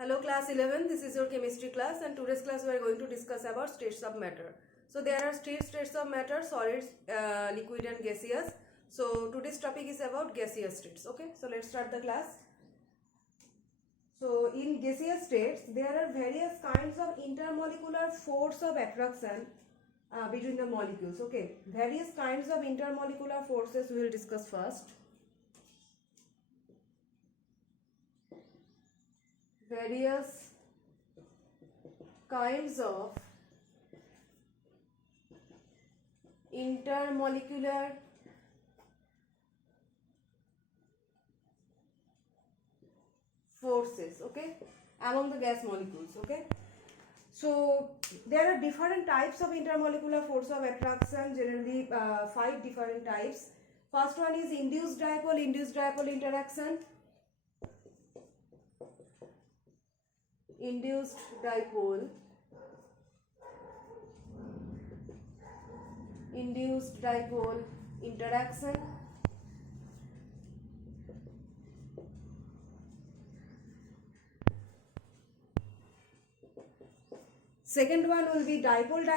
Hello class 11, this is your chemistry class, and today's class we are going to discuss about states of matter. So there are states of matter: solids, liquid and gaseous. So today's topic is about gaseous states. Okay, so let's start the class. So in gaseous states there are various kinds of intermolecular force of attraction between the molecules. Okay, various kinds of intermolecular forces we will discuss first. Various kinds of intermolecular forces, okay, among the gas molecules. Okay, so there are different types of intermolecular force of attraction, generally 5 different types. First one is induced dipole interaction. Induced dipole interaction. Second one will be dipole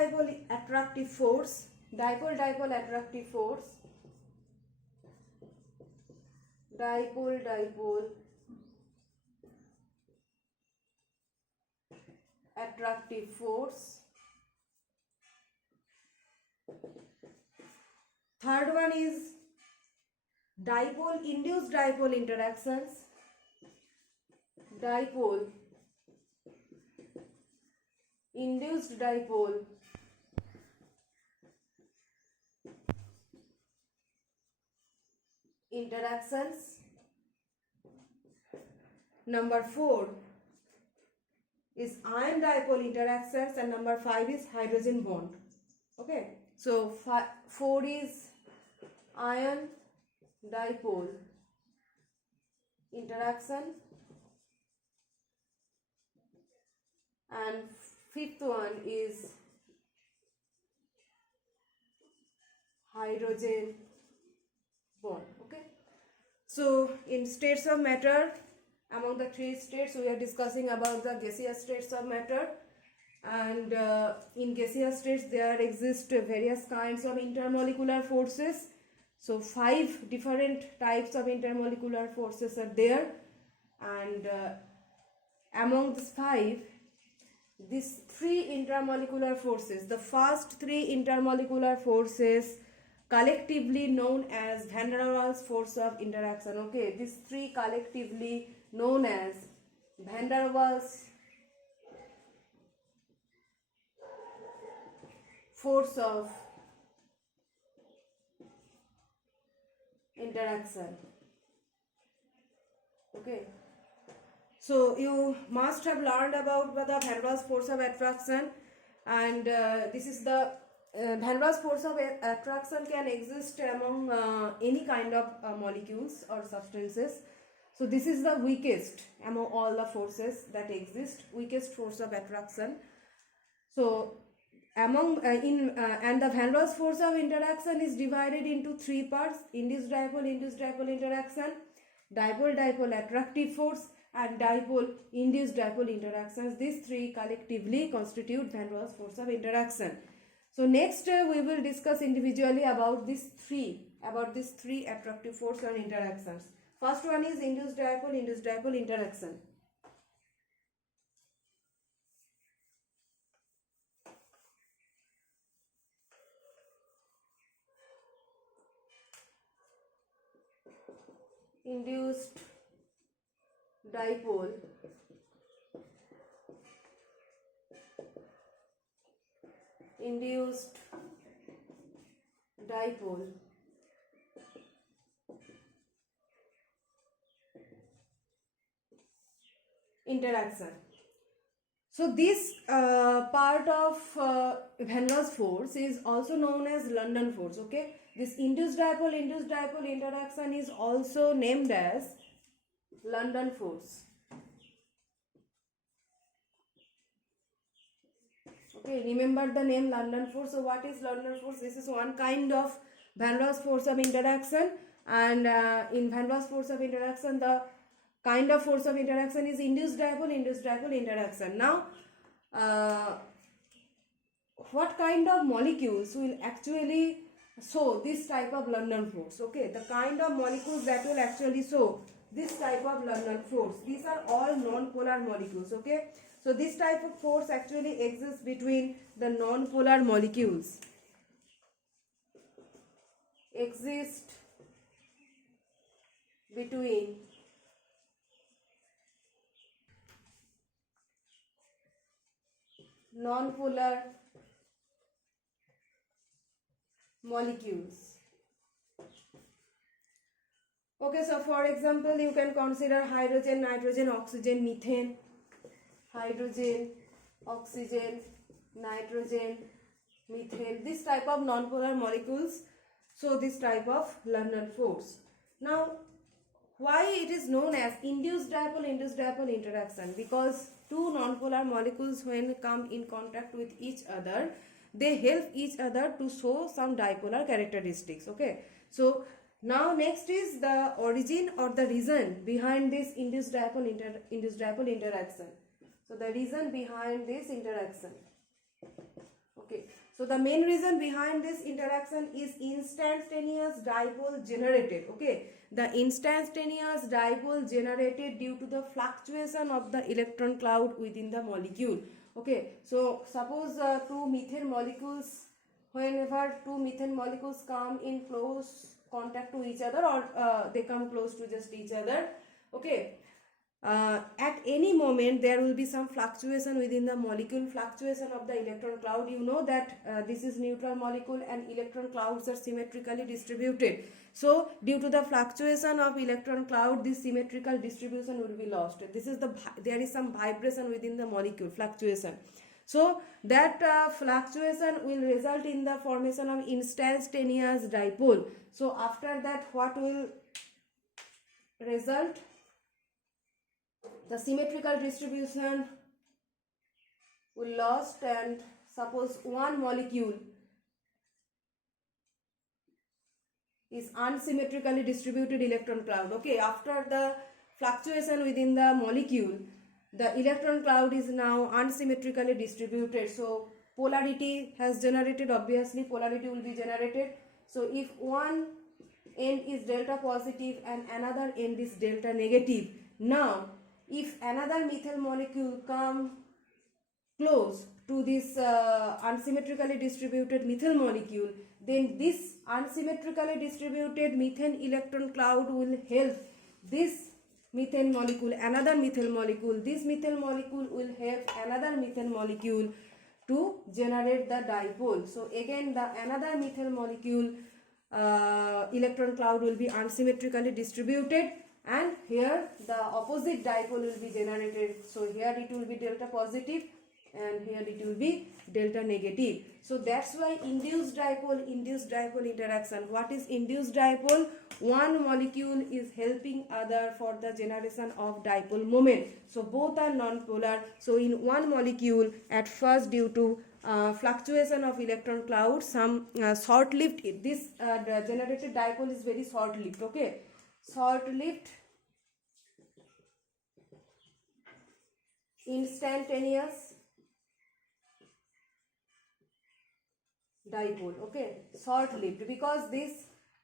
attractive force. Dipole attractive force. Dipole attractive force. Third one is induced dipole interactions. Dipole induced dipole interactions. Number 4 is ion dipole interactions, and number 5 is hydrogen bond. Okay, so 4 is ion dipole interaction, and 5th one is hydrogen bond. Okay, so in states of matter, among the 3 states we are discussing about the gaseous states of matter, and in gaseous states there exist various kinds of intermolecular forces. So 5 different types of intermolecular forces are there, and among these 5, these 3 intermolecular forces, the first 3 intermolecular forces collectively known as Van der Waals force of interaction. Okay, these 3 collectively known as Van der Waals force of interaction. Okay, so you must have learned about the Van der Waals force of attraction, and this is the Van der Waals force of attraction can exist among any kind of molecules or substances. So this is the weakest among all the forces that exist, weakest force of attraction. So among and the Van der Waals force of interaction is divided into 3 parts: induced dipole interaction, dipole attractive force, and dipole induced dipole interactions. These 3 collectively constitute Van der Waals force of interaction. So next we will discuss individually about these three attractive force or interactions. First one is induced dipole interaction. Induced dipole interaction. So this part of Van der Waals force is also known as London force. Okay, this induced dipole interaction is also named as London force. Okay, remember the name London force. So what is London force? This is one kind of Van der Waals force of interaction, and in Van der Waals force of interaction, the kind of force of interaction is induced dipole interaction. Now, what kind of molecules will actually show this type of London force? Okay, the kind of molecules that will actually show this type of London force, these are all non-polar molecules. Okay, so this type of force actually exists between the non-polar molecules. Exist between non-polar molecules. Okay, so for example, you can consider hydrogen, nitrogen, oxygen, methane, hydrogen, oxygen, nitrogen, methane, this type of non-polar molecules. So this type of London force. Now, why it is known as induced dipole interaction? Because two non-polar molecules, when come in contact with each other, they help each other to show some dipolar characteristics. Okay, so now next is the origin or the reason behind this induced dipole interaction. So the reason behind this interaction. Okay, so the main reason behind this interaction is instantaneous dipole generated. Okay, the instantaneous dipole generated due to the fluctuation of the electron cloud within the molecule. Okay, so suppose two methane molecules, whenever two methane molecules come in close contact to each other, or they come close to just each other. Okay, at any moment there will be some fluctuation within the molecule, fluctuation of the electron cloud. You know that this is neutral molecule and electron clouds are symmetrically distributed. So due to the fluctuation of electron cloud, this symmetrical distribution will be lost. This is there is some vibration within the molecule, fluctuation. So that fluctuation will result in the formation of instantaneous dipole. So after that, what will result? The symmetrical distribution will lost, and suppose one molecule is unsymmetrically distributed electron cloud. Okay, after the fluctuation within the molecule, the electron cloud is now unsymmetrically distributed. So polarity has generated, obviously polarity will be generated. So if one end is delta positive and another end is delta negative, now if another methyl molecule come close to this unsymmetrically distributed methyl molecule, then this unsymmetrically distributed methane electron cloud will help this methane molecule, another methyl molecule. This methyl molecule will help another methyl molecule to generate the dipole. So again, the another methyl molecule electron cloud will be unsymmetrically distributed, and here the opposite dipole will be generated. So here it will be delta positive and here it will be delta negative. So that's why induced dipole interaction. What is induced dipole? One molecule is helping other for the generation of dipole moment. So both are non-polar. So in one molecule, at first due to fluctuation of electron cloud, some short-lived, this generated dipole is very short-lived. Okay, short-lived instantaneous dipole. Okay, short-lived, because this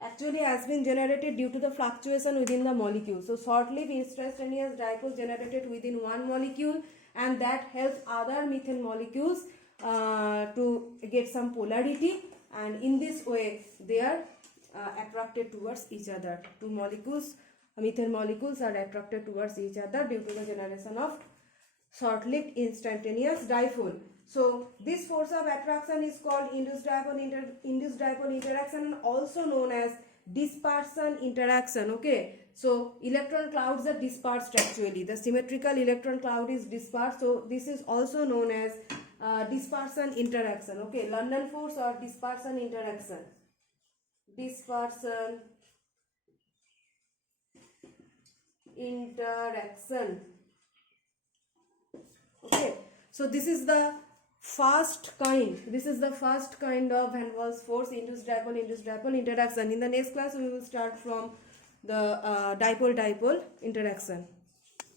actually has been generated due to the fluctuation within the molecule. So short-lived instantaneous dipole generated within one molecule, and that helps other methane molecules to get some polarity, and in this way they are attracted towards each other. Two molecules, methane molecules, are attracted towards each other due to the generation of short-lived instantaneous dipole. So this force of attraction is called induced dipole interaction, and also known as dispersion interaction. Okay, so electron clouds are dispersed. Actually the symmetrical electron cloud is dispersed, so this is also known as dispersion interaction. Okay, London force or dispersion interaction. Dispersion interaction. Okay, so this is the first kind of Van Waals force, induced dipole interaction. In the next class we will start from the dipole interaction.